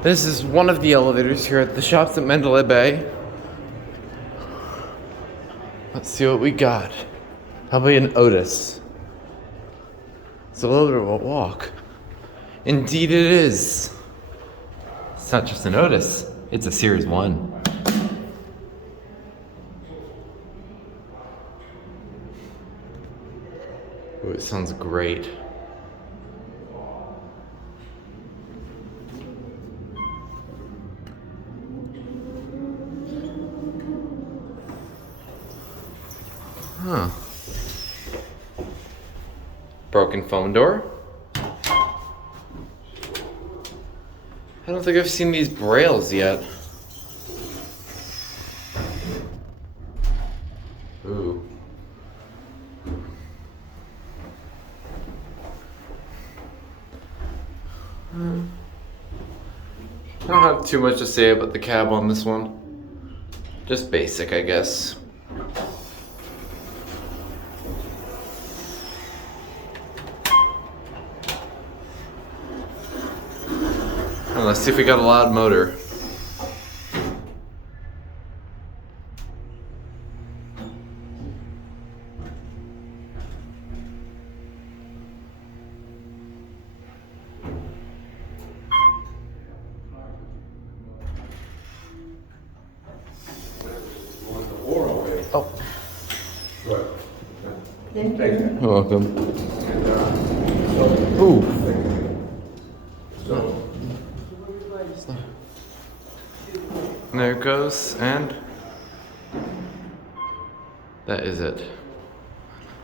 This is one of the elevators here at the shops at Mandalay Bay. Let's see what we got. How about an Otis? It's a little bit of a walk. Indeed it is. It's not just an Otis, it's a Series 1. Ooh, it sounds great. Huh. Broken phone door. I don't think I've seen these brails yet. Ooh. I don't have too much to say about the cab on this one. Just basic, I guess. Let's see if we got a loud motor. Oh. You're welcome. Ooh. There it goes, and that is it.